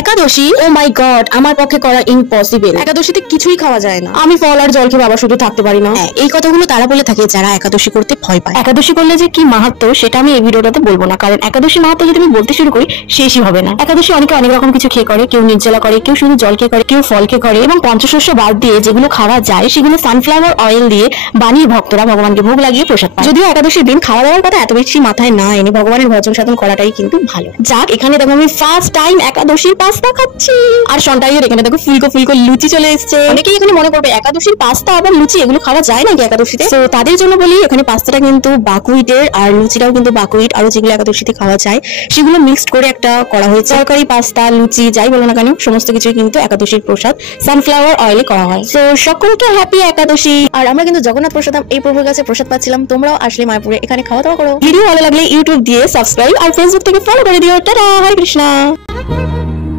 একাদশী, ও মাই god, আমার পক্ষে করা ইম্পসিবল। একাদশীতে কিছুই খাওয়া যায় না। আমি ফল আর জল খেয়ে বাবা শুধু থাকতে পারি না। এই কথাগুলো তারা বলে থাকে যারা একাদশী করতে ভয় পায়। একাদশী করলে যে কি মাহাত্ম্য সেটা আমি এই ভিডিওটাতে বলবো না, কারণ একাদশী মাহাত্ম্য যদি আমি বলতে শুরু করি শেষই হবে না। একাদশী অনেকে অনেক রকম কিছু খেয়ে করে, কেউ নির্জলা করে, কেউ শুধু জল খেয়ে করে, কেউ ফল খেয়ে করে, এবং পঞ্চশস্য বাদ দিয়ে যেগুলো খাওয়া যায় সেগুলো সানফ্লাওয়ার অয়েল দিয়ে বানিয়ে ভক্তরা ভগবানকে ভোগ লাগিয়ে প্রসাদ পায়। যদিও একাদশীর দিন খাওয়া দাওয়ার কথা এত বেশি মাথায় না এনে ভগবানের ভজন সাধন করাটাই কিন্তু ভালো। যাক, এখানে দেখো আমি ফার্স্ট টাইম একাদশীর পাস্তা খাচ্ছি, আর সন্টাইয়ের এখানে দেখো ফুলকো ফুলকো লুচি চলে এসেছে। অনেকেই এখানে মনে করবে একাদশীর পাস্তা আবার লুচি এগুলো খাওয়া যায় নাকি একাদশীতে, তো তাদের জন্য বলি এখানে পাস্তাটা কিন্তু বাকুইটের আর লুচিটাও কিন্তু বাকুইট, আর যেগুলো একাদশীতে খাওয়া যায় সেগুলো মিক্সড করে একটা করা হয়েছে। তরকারি, পাস্তা, লুচি যাই বলো না কেন সমস্ত কিছুই কিন্তু একাদশীর প্রসাদ সানফ্লাওয়ার অয়েলে করা হয়। তো সকলকে হ্যাপি একাদশী। আর আমরা কিন্তু জগন্নাথ প্রসাদম এই প্রভুর কাছে প্রসাদ পাচ্ছিলাম। তোমরাও আসলে মায়াপুরে এখানে খাওয়া দাওয়া করো। ভিডিও ভালো লাগলে ইউটিউব দিয়ে সাবস্ক্রাইব আর ফেসবুক থেকে ফলো করে দিও। টাটা, হরে কৃষ্ণা।